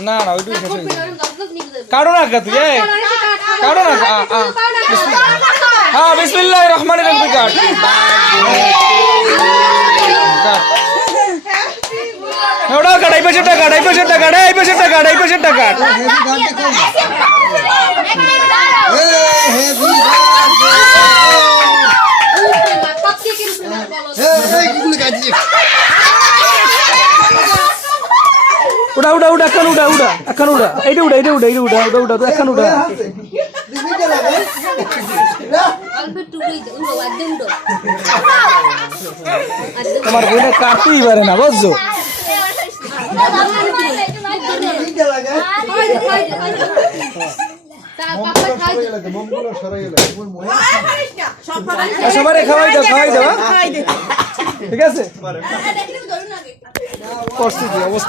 না না ওইটুকু কাটো না তুই কাটো না হ্যাঁ বিসমিল্লাহির রহমানির রহিম কাট ওটা কাট এই পাশে টাকা এই পাশে টাকা এই পাশে টাকা এই পাশে টাকা উড়া উড়া উড়া এখন উড়া উড়া এখন উড়া এইটা উড়া এইটা উড়া এইটা উড়া উড়া উড়া তো এখন উড়া তোমার বোনে কাটতেই পারে না বুঝছো সবাই খাওয়াই দাও ঠিক আছে পরিস্থিতি অবস্থা